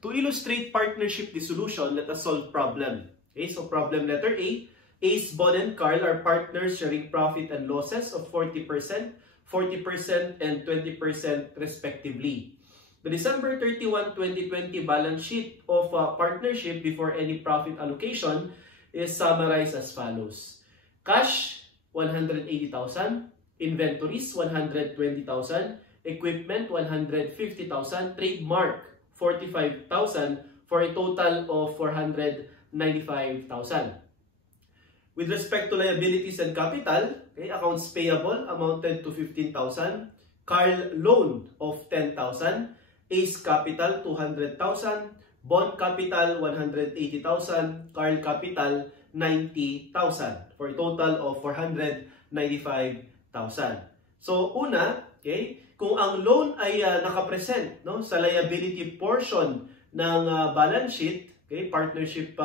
To illustrate partnership dissolution, let us solve problem. Okay, so problem letter A. Ace, Bon, and Carl are partners sharing profit and losses of 40%, 40%, and 20% respectively. The December 31, 2020 balance sheet of a partnership before any profit allocation is summarized as follows. Cash, 180,000. Inventories, 120,000. Equipment, 150,000. Trademark, 45,000 for a total of 495,000. With respect to liabilities and capital, okay, accounts payable amounted to 15,000. Carl loan of 10,000. Ace capital, 200,000. Bond capital, 180,000. Carl capital, 90,000 for a total of 495,000. So, una, okay, kung ang loan ay nakapresent, no, sa liability portion ng balance sheet, okay, partnership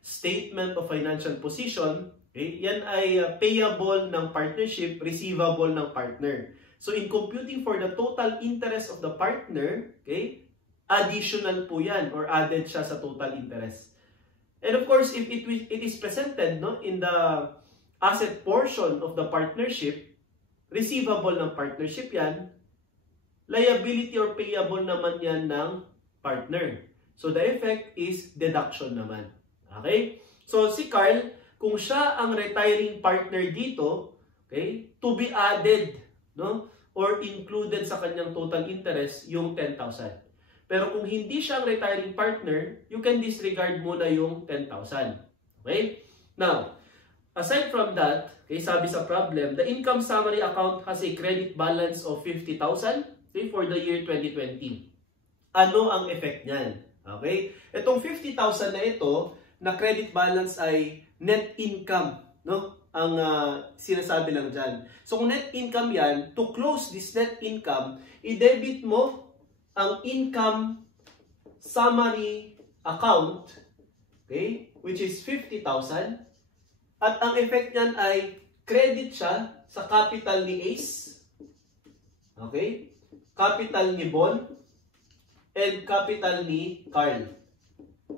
statement of financial position, okay, yan ay payable ng partnership, receivable ng partner. So in computing for the total interest of the partner, okay, additional po yan or added siya sa total interest. And of course, if it is presented, no, in the asset portion of the partnership, receivable ng partnership yan, liability or payable naman yan ng partner. So the effect is deduction naman. Okay? So si Carl, kung siya ang retiring partner dito, okay, to be added, no, or included sa kanyang total interest yung 10,000. Pero kung hindi siya ang retiring partner, you can disregard muna yung 10,000. Okay? Now, aside from that, okay, sabi sa problem, the income summary account has a credit balance of 50,000, okay, for the year 2020. Ano ang effect niyan? Okay? Itong 50,000 na ito, na credit balance ay net income, no? Ang sinasabi lang dyan. So kung net income yan, to close this net income, i-debit mo ang income summary account, okay, which is 50,000, at ang effect niyan ay credit siya sa capital ni Ace, okay, capital ni Bon, and capital ni Carl.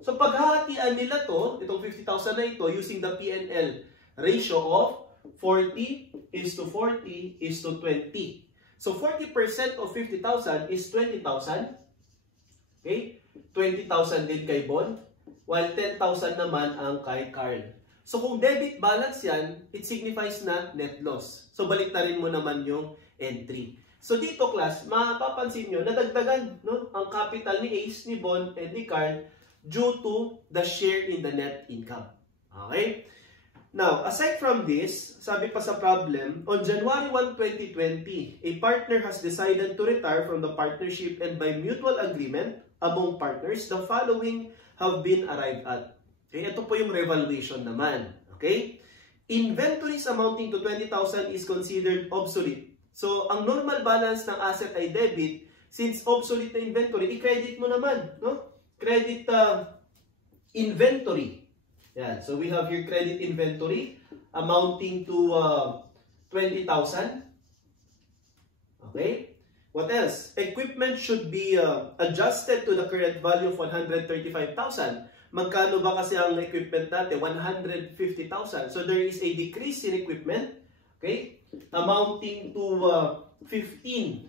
So paghahatian nila to, itong 50,000 na ito, using the P&L ratio of 40:40:20. So 40% of 50,000 is 20,000. Okay? 20,000 din kay Bon, while 10,000 naman ang kay Carl. So kung debit balance yan, it signifies na net loss. So balik na rin mo naman yung entry. So dito class, mapapansin nyo, nadagdagan, no, ang capital ni Ace, ni Bon, and ni Carl due to the share in the net income. Okay? Now, aside from this, sabi pa sa problem, on January 1, 2020, a partner has decided to retire from the partnership and by mutual agreement among partners, the following have been arrived at. Okay? Ito po yung revaluation naman. Okay? Inventories amounting to 20,000 is considered obsolete. So, ang normal balance ng asset ay debit. Since obsolete na inventory, i-credit mo naman, no? Credit inventory. Yan. So we have here credit inventory amounting to 20,000. Okay? What else? Equipment should be adjusted to the current value of 135,000. Magkano ba kasi ang equipment natin? 150,000. So there is a decrease in equipment, okay? Amounting to 15,000.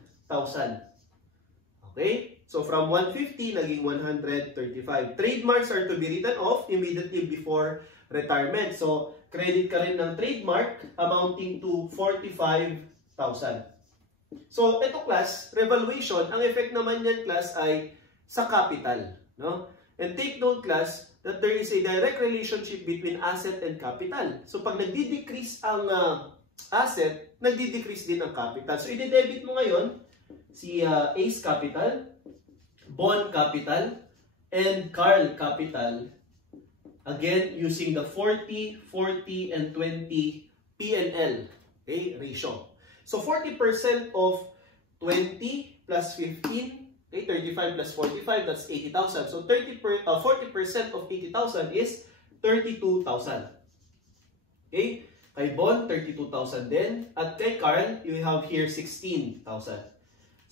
Okay? So from 150, naging 135. Trademarks are to be written off immediately before retirement. So, credit ka rin ng trademark amounting to 45,000. So, ito class, revaluation, ang effect naman yan class ay sa capital. No? And take note class that there is a direct relationship between asset and capital. So, pag nagdi-decrease ang asset, nagdi-decrease din ang capital. So, i-debit mo ngayon si Ace capital, Bon capital, and Carl capital, again using the 40, 40, and 20 P&L, okay, ratio. So 40% of 20 plus 15, okay, 35 plus 45, that's 80,000. So 40% of 80,000 is 32,000. Okay, kay Bon, 32,000 din. At kay Carl, you have here 16,000.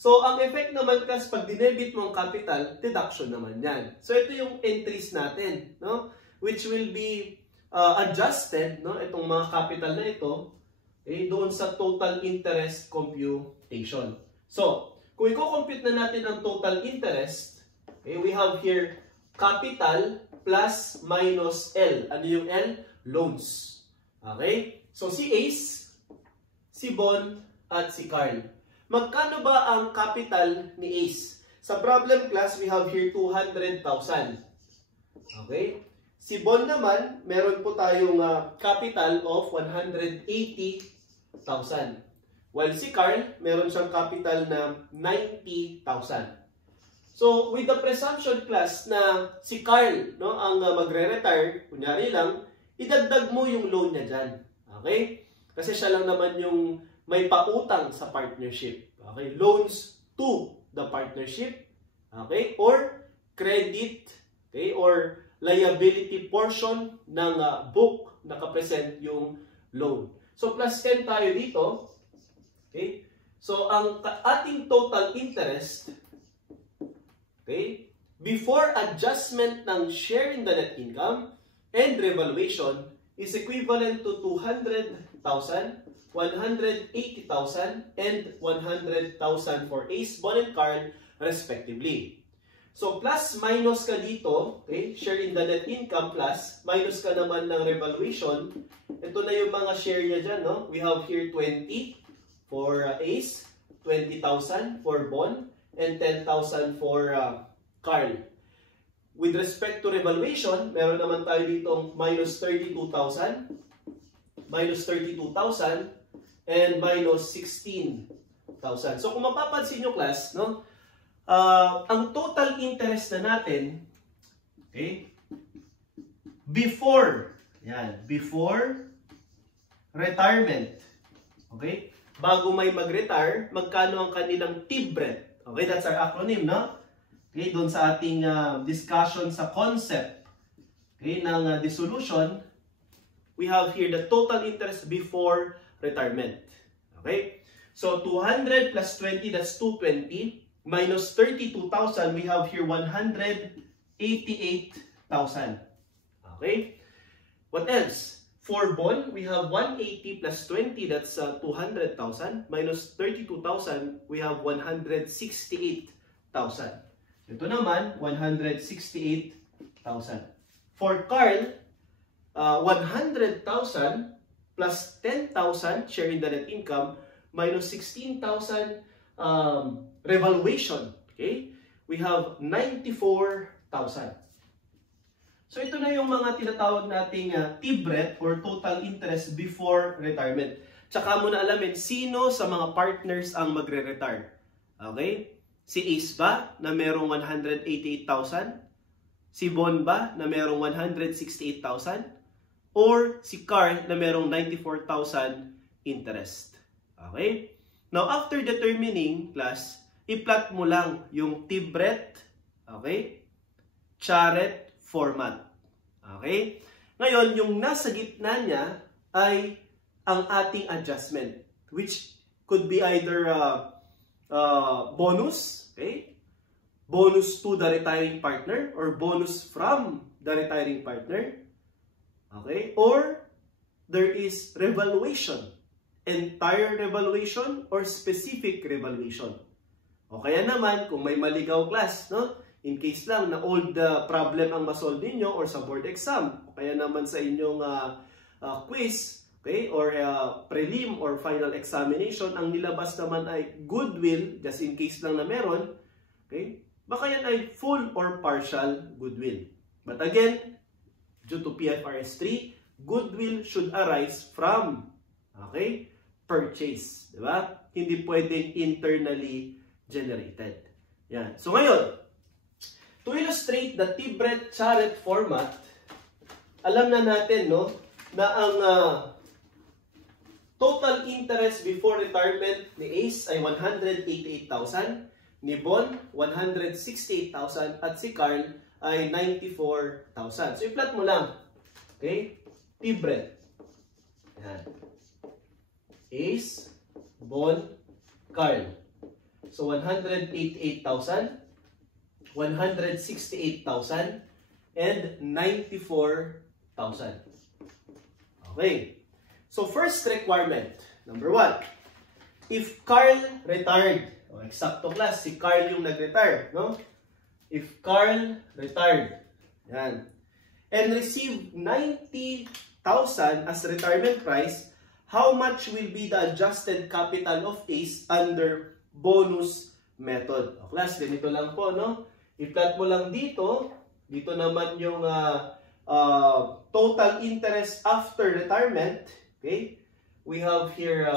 So, ang effect naman kasi pag dinebit mo ang capital, deduction naman yan. So, ito yung entries natin, no? Which will be adjusted, no? Itong mga capital na ito, doon sa total interest computation. So, kung i-compute na natin ang total interest, we have here capital plus minus L. Ano yung L? Loans. Okay? So, si Ace, si Bon, at si Carl. Magkano ba ang capital ni Ace? Sa problem class, we have here 200,000. Okay? Si Bon naman, meron po tayong capital of 180,000. While si Carl, meron siyang capital na 90,000. So, with the presumption class na si Carl, no, ang magre-retire, kunyari lang, idagdag mo yung loan niya dyan. Okay? Kasi siya lang naman yung may pautang sa partnership. Okay? Loans to the partnership. Okay? Or credit. Okay? Or liability portion ng book nakapresent yung loan. So, plus 10 tayo dito. Okay? So, ang ating total interest, okay, before adjustment ng share in the net income and revaluation is equivalent to 200,000, 180,000, and 100,000 for Ace, Bon, and Carl, respectively. So, plus minus ka dito, okay, share in the net income plus, minus ka naman ng revaluation. Ito na yung mga share niya dyan, no? We have here 20 for Ace, 20,000 for Bon, and 10,000 for Carl. With respect to revaluation, meron naman tayo ditong minus 32,000, minus 32,000, and minus 16,000. So kung mapapansin nyo class, no, ang total interest na natin, okay, before retirement, okay, bago may mag-retire, magkano ang kanilang TIBRET. Okay, that's our acronym, no? Okay, doon sa ating discussion sa concept, okay, ng dissolution, we have here the total interest before retirement. Okay? So, 200 plus 20, that's 220. Minus 32,000, we have here 188,000. Okay? What else? For Bon, we have 180 plus 20, that's 200,000. Minus 32,000, we have 168,000. Ito naman, 168,000. For Carl, 100,000 plus 10,000 share in the net income minus 16,000 revaluation. Okay? We have 94,000. So ito na yung mga tinatawag nating TIBRET or total interest before retirement. Tsaka mo na alamin sino sa mga partners ang magre-retire. Okay? Si Ace ba na merong 188,000? Si Bon ba na merong 168,000? Or si Carl na merong 94,000 interest. Okay? Now, after determining, class, i-plot mo lang yung TIBRET, okay, Charette format. Okay? Ngayon, yung nasa gitna niya ay ang ating adjustment, which could be either bonus, okay, bonus to the retiring partner, or bonus from the retiring partner, okay, or there is revaluation, entire revaluation or specific revaluation. O kaya naman, kung may maligaw class, no? In case lang na old problem ang masolve ninyo or sa board exam, o kaya naman sa inyong quiz, okay, or prelim or final examination, ang nilabas naman ay goodwill, just in case lang na meron, okay, baka yan ay full or partial goodwill. But again, due to PFRS 3, goodwill should arise from, okay, purchase. Diba? Hindi pwedeng internally generated. Yan. So ngayon, to illustrate the TIBRET Charette format, alam na natin, no, na ang total interest before retirement ni Ace ay 188,000, ni Bon 168,000, at si Carl ay 94,000. So i-plot mo lang. Okay? TIBRET. Yan. Ace, Bon, Carl. So 188,000, 168,000, and 94,000. Okay. So first requirement, number 1. If Carl retired, eksakto class, si Carl yung nag-retire, no? If Carl retired, yan, and received 90,000 as retirement price, how much will be the adjusted capital of ACE under bonus method? O class, ganito lang po, no? I-plot mo lang dito. Dito naman yung total interest after retirement. Okay? We have here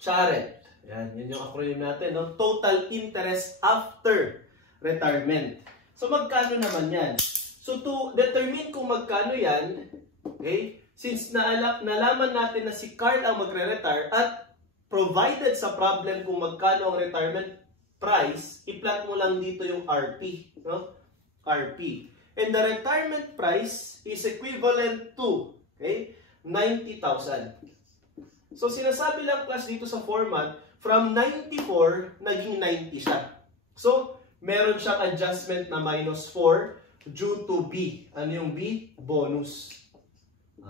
CHARET. Yan yung acronym natin, no? Total interest after retirement. So magkano naman yan? So to determine kung magkano yan, okay? Since nalaman natin na si Carl ang magre-retire at provided sa problem kung magkano ang retirement price, i-plot mo lang dito yung RP, no? RP. And the retirement price is equivalent to, okay, 90,000. So sinasabi lang class dito sa format, from 94 naging 90 siya. So meron siyang adjustment na minus 4 due to B. Ano yung B? Bonus.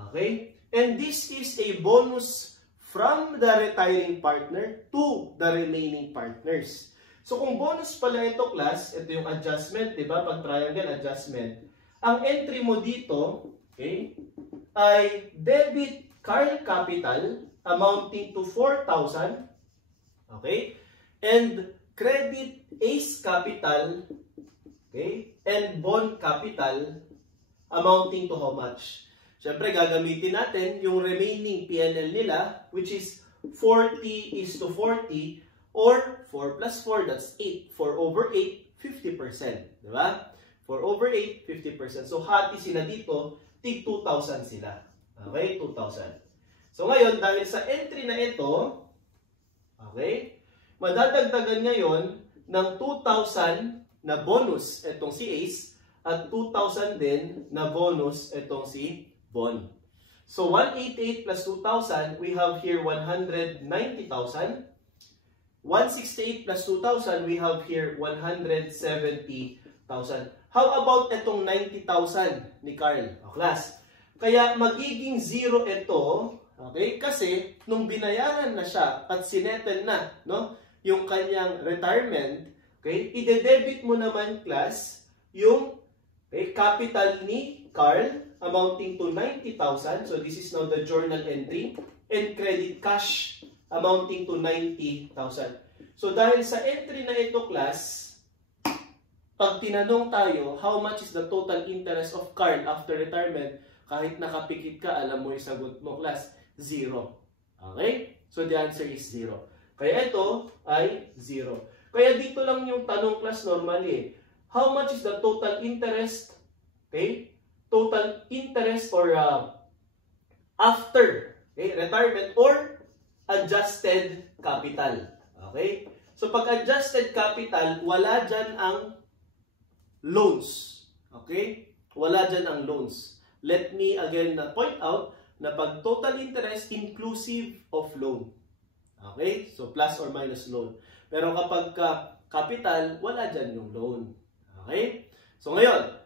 Okay? And this is a bonus from the retiring partner to the remaining partners. So kung bonus pala ito class, ito yung adjustment, di ba? Pag triangle adjustment. Ang entry mo dito, okay, ay debit Carl capital amounting to 4,000, okay? And credit ACE capital, okay? And bond capital amounting to how much? Siyempre, gagamitin natin yung remaining PNL nila, which is 40:40, or 4 plus 4, that's 8. 4 over 8, 50%. Diba? 4 over 8, 50%. So, hati sila dito, tig 2,000 sila. Okay? 2,000. So, ngayon, dahil sa entry na ito, okay, madadagdagan ngayon ng 2,000 na bonus itong si ACE at 2,000 din na bonus itong si Bond. So 188 plus 2,000, we have here 190,000. 168 plus 2,000, we have here 170,000. How about itong 90,000 ni Carl? O class, kaya magiging 0 ito, okay? Kasi nung binayaran na siya at sinettle na, no, yung kanyang retirement, okay? Ide-debit mo naman class yung, okay, capital ni Carl amounting to 90,000. So this is now the journal entry, and credit cash amounting to 90,000. So dahil sa entry na ito class, pag tinanong tayo, how much is the total interest of Carl after retirement, kahit nakapikit ka, alam mo yung sagot mo class, 0. Okay? So the answer is 0. Kaya ito ay 0. Kaya dito lang yung tanong class normally. How much is the total interest? Okay? Total interest or after, okay, retirement or adjusted capital. Okay? So pag adjusted capital, wala dyan ang loans. Okay? Wala dyan ang loans. Let me again point out na pag total interest inclusive of loan. Okay? So plus or minus loan. Pero kapag capital, wala dyan yung loan. Okay? So ngayon,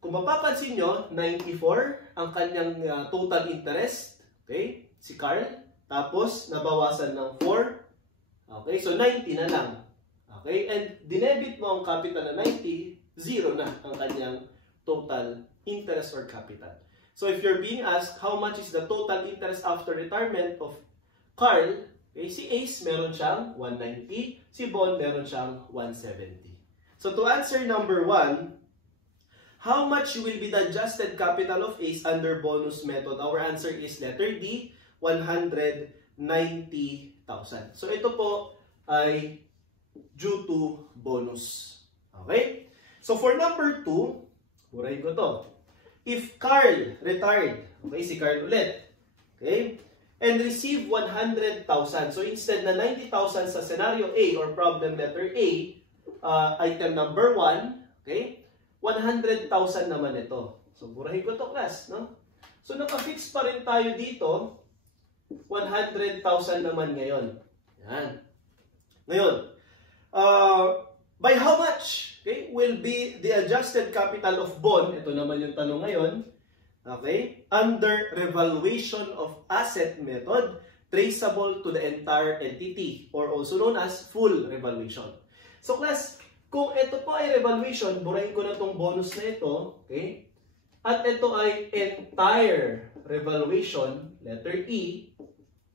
kung mapapansin nyo, 94 ang kanyang total interest, okay, si Carl. Tapos, nabawasan ng 4. Okay, so 90 na lang. Okay, and dinebit mo ang capital na 90, 0 na ang kanyang total interest or capital. So, if you're being asked, how much is the total interest after retirement of Carl, okay, si Ace meron siyang 190, si Bond meron siyang 170. So, to answer number 1, how much will be the adjusted capital of ACE under bonus method? Our answer is letter D, 190,000. So ito po ay due to bonus. Okay? So for number 2, burahin ko to. If Carl retired, okay, si Carl ulit, okay, and receive 100,000. So instead na 90,000 sa scenario A or problem letter A, item number 1, okay, 100,000 naman ito. So, burahin ko to class, no? So, naka-fix pa rin tayo dito. 100,000 naman ngayon. Yan. Ngayon, by how much, okay, will be the adjusted capital of bond? Ito naman yung tanong ngayon. Okay? Under revaluation of asset method, traceable to the entire entity or also known as full revaluation. So class, kung ito po ay revaluation, burahin ko na itong bonus na ito, okay? At ito ay entire revaluation, letter E,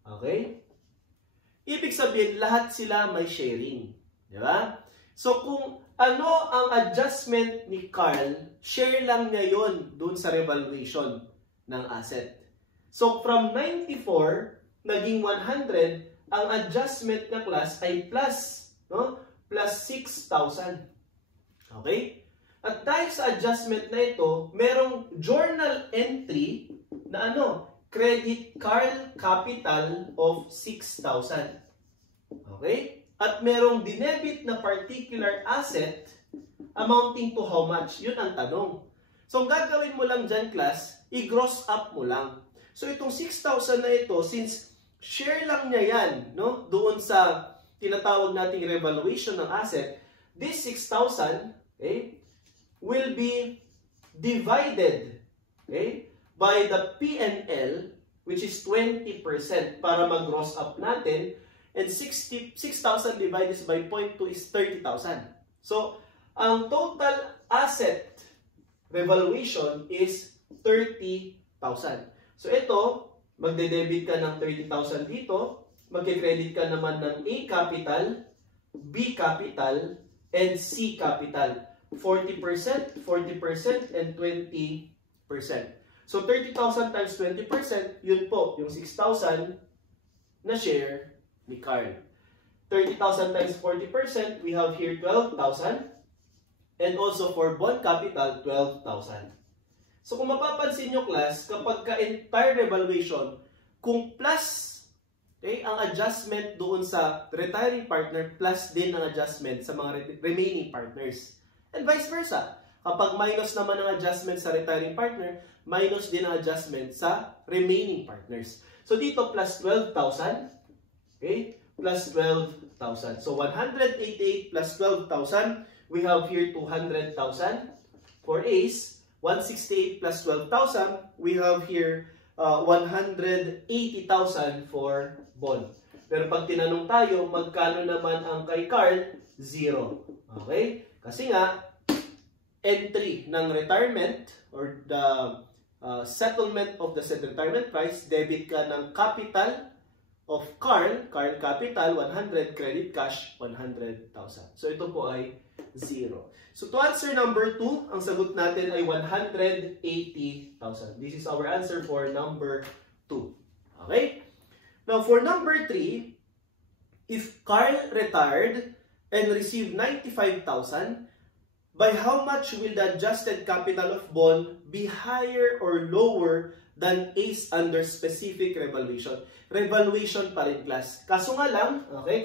okay? Ibig sabihin, lahat sila may sharing. Di ba? So kung ano ang adjustment ni Carl, share lang niya yun dun sa revaluation ng asset. So from 94, naging 100, ang adjustment na class ay plus, no? Plus 6,000. Okay? At dahil sa adjustment na ito, merong journal entry na ano? Credit Carl capital of 6,000. Okay? At merong dinebit na particular asset amounting to how much? Yun ang tanong. So, ang gagawin mo lang dyan, class, i-gross up mo lang. So, itong 6,000 na ito, since share lang niya yan, no? Doon sa tinatawag nating revaluation ng asset, this 6,000, okay, will be divided, okay, by the P&L, which is 20% para mag-gross up natin, and 6,000 divided by 0.2 is 30,000. So, ang total asset revaluation is 30,000. So, ito, magde-debit ka ng 30,000 dito, magke-credit ka naman ng A capital, B capital, and C capital. 40%, 40%, and 20%. So, 30,000 times 20%, yun po, yung 6,000 na share ni Carl. 30,000 times 40%, we have here 12,000. And also for bond capital, 12,000. So, kung mapapansin nyo, class, kapag ka-entire revaluation, kung plus, okay, ang adjustment doon sa retiring partner, plus din ang adjustment sa mga remaining partners. And vice versa. Kapag minus naman ang adjustment sa retiring partner, minus din ang adjustment sa remaining partners. So, dito plus 12,000. Okay? Plus 12,000. So, 188 plus 12,000. We have here 200,000 for A's. 168 plus 12,000. We have here 180,000 for bond. Pero pag tinanong tayo, magkano naman ang kay Carl? 0. Okay? Kasi nga, entry ng retirement or the settlement of the said retirement price, debit ka ng capital of Carl capital, 100, credit cash, 100,000. So, ito po ay 0. So, to answer number 2, ang sagot natin ay 180,000. This is our answer for number 2. Okay? Now, for number 3, if Carl retired and received 95,000, by how much will the adjusted capital of bond be higher or lower than A's under specific revaluation? Revaluation pa rin, class. Kaso nga lang, okay,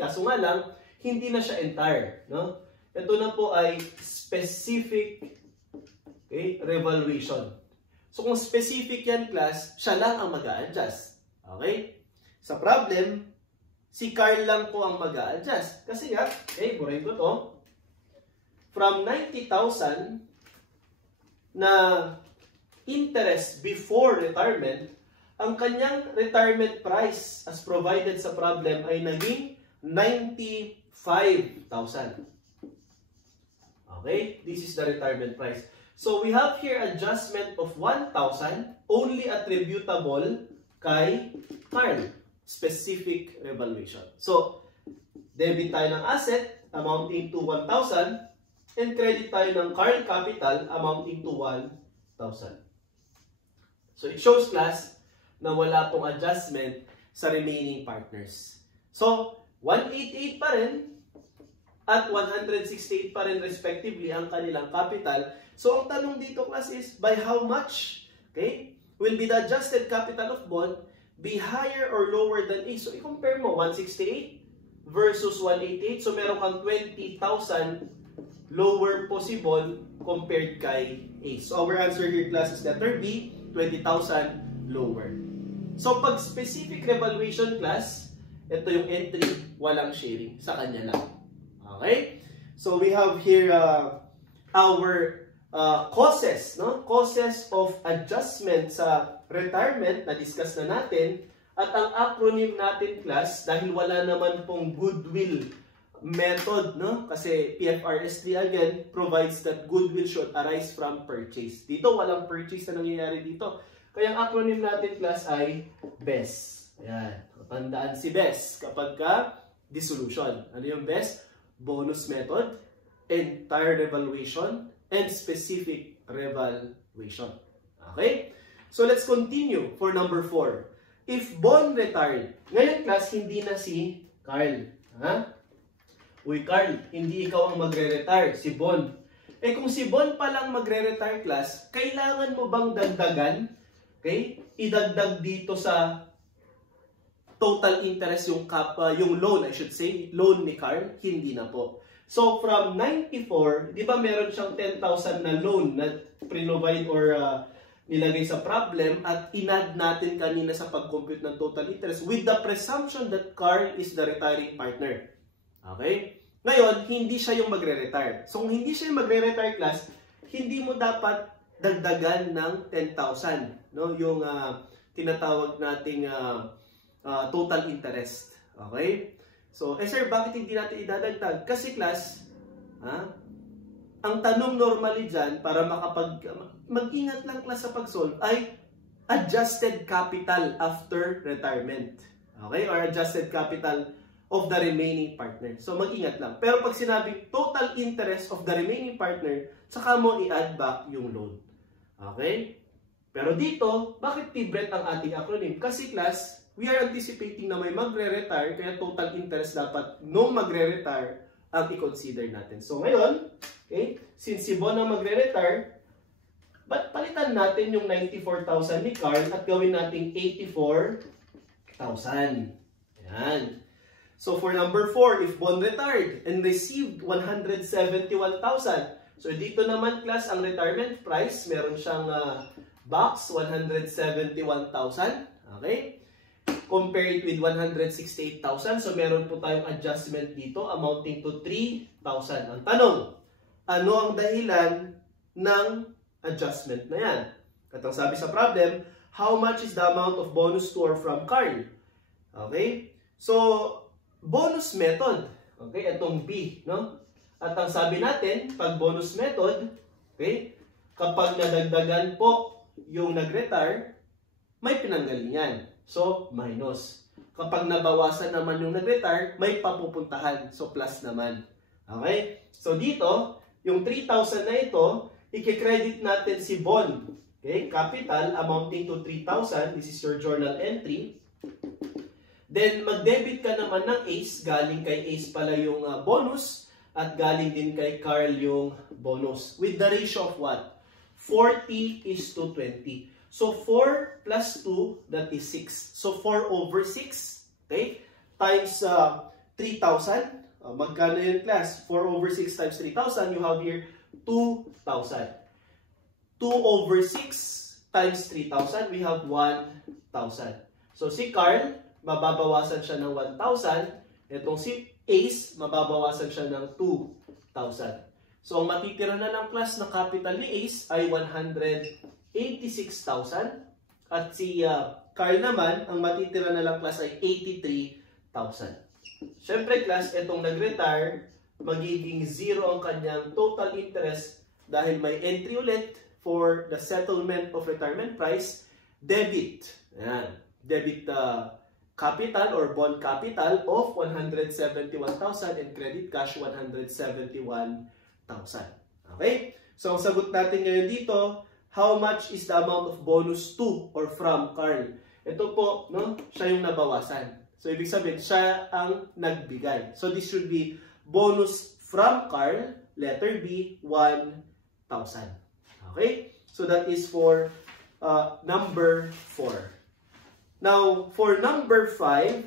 hindi na siya entire, no? Ito na po ay specific, okay, revaluation. So kung specific yan, class, siya lang ang mag-a-adjust. Okay? Sa problem, si Carl lang po ang mag-a-adjust. Kasi nga, okay, burahin ko to. From 90,000 na interest before retirement, ang kanyang retirement price as provided sa problem ay naging 95,000. Okay? This is the retirement price. So, we have here adjustment of 1,000 only attributable kay Carl. Specific revaluation. So, debit tayo ng asset amounting to 1,000 and credit tayo ng Carl capital amounting to 1,000. So, it shows, class, na wala pong adjustment sa remaining partners. So, 188 pa rin at 168 pa rin respectively ang kanilang capital. So, ang tanong dito, class, is by how much, okay, will be the adjusted capital of bond be higher or lower than A? So, i-compare mo 168 versus 188. So, meron kang 20,000 lower possible compared kay A. So, our answer here, class, is letter B, 20,000 lower. So, pag specific revaluation, class, ito yung entry, walang sharing. Sa kanya lang. Okay? So we have here our causes, no? Causes of adjustment sa retirement na discuss na natin. At ang acronym natin, class, dahil wala naman pong goodwill method, no? Kasi PFRS 3 again provides that goodwill should arise from purchase. Dito walang purchase na nangyayari dito. Kaya ang acronym natin, class, ay BES. Ayan. Tandaan si BES kapag ka dissolution. Ano yung BES? Bonus method, entire revaluation, and specific revaluation. Okay? So let's continue for number 4. If Bon retired, ngayon, class, hindi na si Carl. Ha? Uy, Carl, hindi ikaw ang magre-retire, si Bon. Eh kung si Bon pa lang magre-retire, class, kailangan mo bang dagdagan? Okay? Idagdag dito sa total interest yung loan, I should say, loan ni Carl, hindi na po. So from 94, di ba meron siyang 10,000 na loan na pre-provide or nilagay sa problem at inad natin kanina sa pag-compute ng total interest with the presumption that Carl is the retiring partner. Okay? Ngayon, hindi siya yung magre-retire. So kung hindi siya yung magre-retire, class, hindi mo dapat dagdagan ng 10,000, no? Yung tinatawag nating total interest. Okay? So, sir, bakit hindi natin idadagdag? Kasi, class, ang tanong normally dyan, para mag-ingat lang, class, sa pag-solve, ay adjusted capital after retirement. Okay? Or adjusted capital of the remaining partner. So, mag-ingat lang. Pero pag sinabing total interest of the remaining partner, saka mo i-add back yung loan. Okay? Pero dito, bakit TBRET ang ating acronym? Kasi, class, we are anticipating na may magre-retire, kaya total interest dapat nung magre-retire ang i-consider natin. So ngayon, okay, since si Bon ang magre-retire, ba't palitan natin yung 94,000 ni Carl at gawin natin 84,000. Ayan. So for number 4, if Bon retired and received 171,000, so dito naman, class, ang retirement price, meron siyang box, 171,000. Okay? Compared with 168,000. So, meron po tayong adjustment dito amounting to 3,000. Ang tanong, ano ang dahilan ng adjustment na yan? At ang sabi sa problem, how much is the amount of bonus to or from Carl? Okay? So, bonus method. Okay? Itong B. No? At ang sabi natin, pag bonus method, okay, kapag nadagdagan po yung nag-retire, may pinanggalingan. So, minus. Kapag nabawasan naman yung nag-retire, may papupuntahan. So, plus naman. Okay? So, dito, yung 3,000 na ito, i-credit natin si Bon. Okay? Capital amounting to 3,000. This is your journal entry. Then, mag-debit ka naman ng ACE. Galing kay ACE pala yung bonus. At galing din kay Carl yung bonus. With the ratio of what? 40:20. So, 4 plus 2, that is 6. So, 4 over 6, okay, times 3,000. Magkano yun, class? 4 over 6 times 3,000, you have here 2,000. 2 over 6 times 3,000, we have 1,000. So, si Carl, mababawasan siya ng 1,000. Itong si Ace, mababawasan siya ng 2,000. So, ang matitira na ng class na capital ni Ace ay 186,000 at si Carl naman, ang matitira na lang class ay 83,000. Siyempre, class, itong nag-retire, magiging 0 ang kanyang total interest dahil may entry ulit for the settlement of retirement price, debit. Ayan. Debit capital or bond capital of 171,000 and credit cash 171,000. Okay? So, ang sagot natin ngayon dito, how much is the amount of bonus to or from Carl? Ito po, no? Siya yung nabawasan. So, ibig sabihin, siya ang nagbigay. So, this should be bonus from Carl, letter B, 1,000. Okay? So, that is for number 4. Now, for number 5,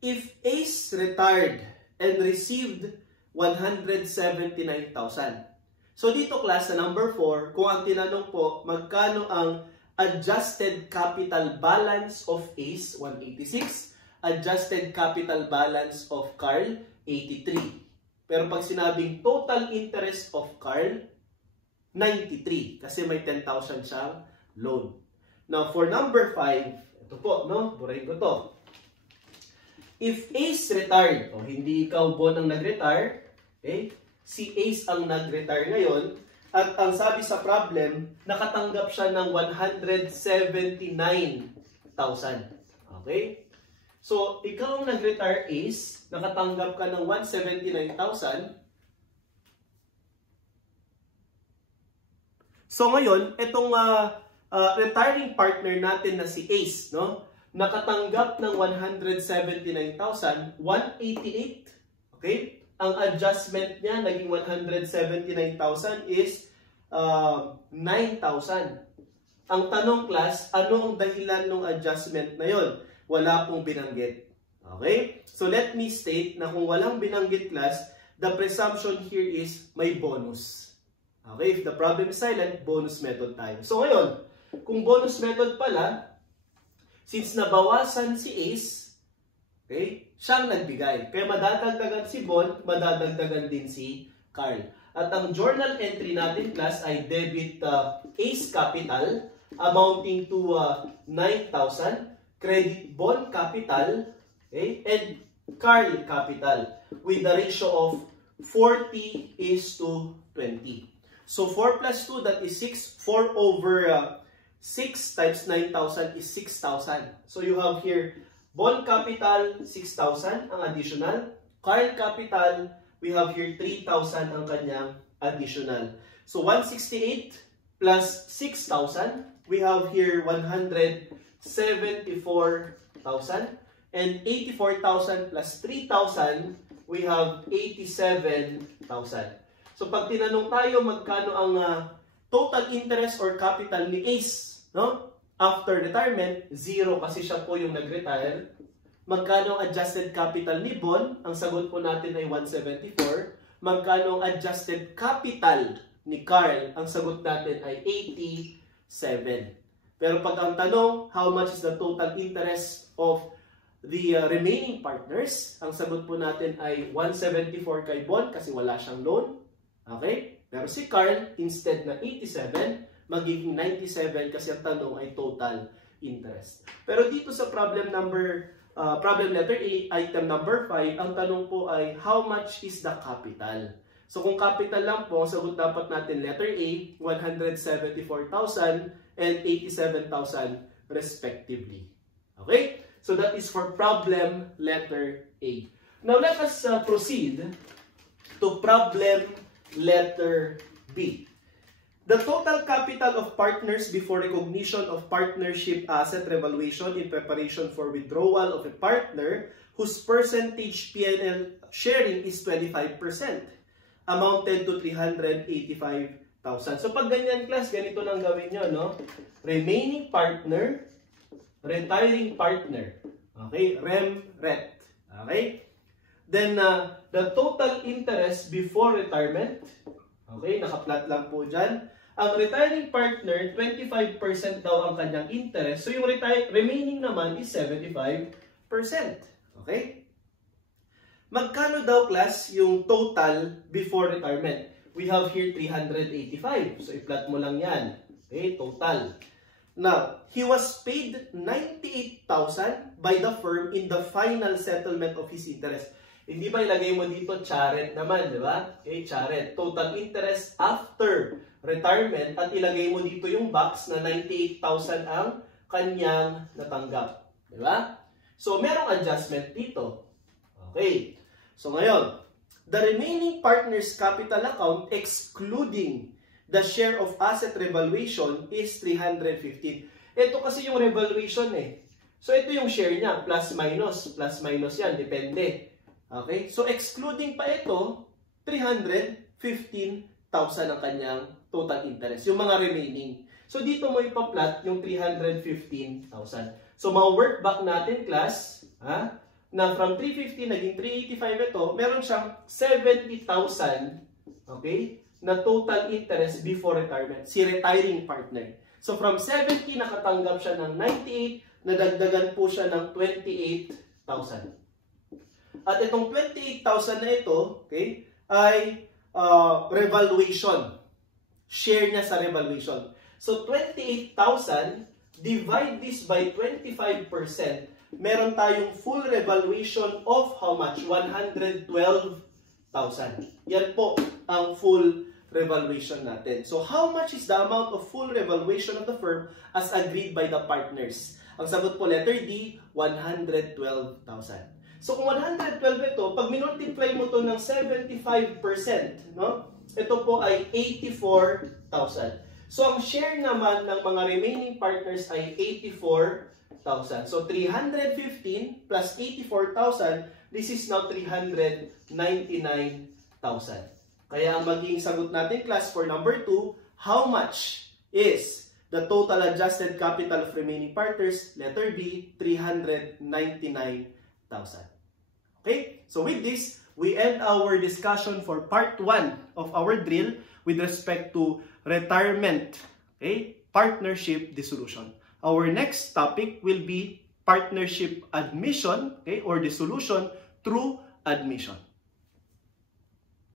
if Ace retired and received 179,000. So, dito, class, sa number 4, kung ang tinanong po, magkano ang adjusted capital balance of Ace, 186, adjusted capital balance of Carl, 83. Pero pag sinabing total interest of Carl, 93. Kasi may 10,000 siyang loan. Now, for number 5, ito po, no? Burahin ko to. If Ace retired, hindi ikaw Bon ang nag-retire, okay? Si Ace ang nag-retire ngayon, at ang sabi sa problem, nakatanggap siya ng 179,000. Okay? So, ikaw ang nag-retire Ace, nakatanggap ka ng 179,000. So ngayon, itong retiring partner natin na si Ace, no? Nakatanggap ng 179,188. Okay? Ang adjustment niya naging 179,000 is 9,000. Ang tanong class, ano ang dahilan ng adjustment na yon? Wala pong binanggit. Okay? So let me state na kung walang binanggit class, the presumption here is may bonus. Okay? If the problem is silent, bonus method tayo. So ngayon, kung bonus method pala, since nabawasan si Ace, okay, siyang nagbigay. Kaya madadagdagan si Bon, madadagdagan din si Carl. At ang journal entry natin class ay debit Ace capital amounting to 9,000, credit Bon capital, okay, and Carl capital with the ratio of 40:20. So 4 plus 2, that is 6. 4 over 6 times 9,000 is 6,000. So you have here Bon capital 6,000 ang additional. Carl capital, we have here 3,000 ang kanyang additional. So 168 plus 6,000, we have here 174,000. And 84,000 plus 3,000, we have 87,000. So pag tinanong tayo magkano ang total interest or capital ni Ace, no? After retirement, 0 kasi siya po yung nag-retire. Magkano ang adjusted capital ni Bon? Ang sagot po natin ay 174. Magkano ang adjusted capital ni Carl? Ang sagot natin ay 87. Pero pag ang tanong, how much is the total interest of the remaining partners? Ang sagot po natin ay 174 kay Bon kasi wala siyang loan. Okay? Pero si Carl, instead na 87, magiging 97 kasi ang tanong ay total interest. Pero dito sa problem letter A, item number 5, ang tanong po ay how much is the capital? So kung capital lang po, ang sagot dapat natin letter A, 174,000 and 87,000 respectively. Okay? So that is for problem letter A. Now let us proceed to problem letter B. The total capital of partners before recognition of partnership asset revaluation in preparation for withdrawal of a partner whose percentage P&L sharing is 25% amounted to 385,000. So pag ganyan class, ganito lang gawin nyo, no? Remaining partner, retiring partner. Okay? Rem-ret. Okay? Then, the total interest before retirement. Okay? Naka-plot lang po dyan. Ang retiring partner, 25% daw ang kanyang interest. So, yung remaining naman is 75%. Okay? Magkano daw, class, yung total before retirement? We have here 385. So, i-plot mo lang yan. Okay? Total. Now, he was paid 98,000 by the firm in the final settlement of his interest. Hindi ba ilagay mo dito charet naman, di ba? Okay, charet. Total interest after retirement at ilagay mo dito yung box na 98,000 ang kanyang natanggap. Di ba? So, merong adjustment dito. Okay. So, ngayon, the remaining partner's capital account excluding the share of asset revaluation is 315. Ito kasi yung revaluation eh. So, ito yung share niya. Plus minus yan. Depende. Okay? So, excluding pa ito, 315,000 ang kanyang total interest. Yung mga remaining. So, dito mo ipa-plot yung 315,000. So, ma-work back natin, class, na from 350 naging 385 ito, meron siyang 70,000, okay, na total interest before retirement. Si retiring partner. So, from 70, nakatanggap siya ng 98, nadagdagan po siya ng 28,000. At itong 28,000 na ito, okay, ay revaluation. Share niya sa revaluation. So 28,000, divide this by 25%, meron tayong full revaluation of how much? 112,000. Yan po ang full revaluation natin. So how much is the amount of full revaluation of the firm as agreed by the partners? Ang sagot po, letter D, 112,000. So kung 112 ito, pag minultiply mo to ng 75%, no? Ito po ay 84,000. So ang share naman ng mga remaining partners ay 84,000. So 315 plus 84,000, this is now 399,000. Kaya ang magiging sagot natin, class, for number 2, how much is the total adjusted capital of remaining partners? Letter B, 399,000. Okay, so with this, we end our discussion for part 1 of our drill with respect to retirement, okay, partnership dissolution. Our next topic will be partnership admission, okay, or dissolution through admission.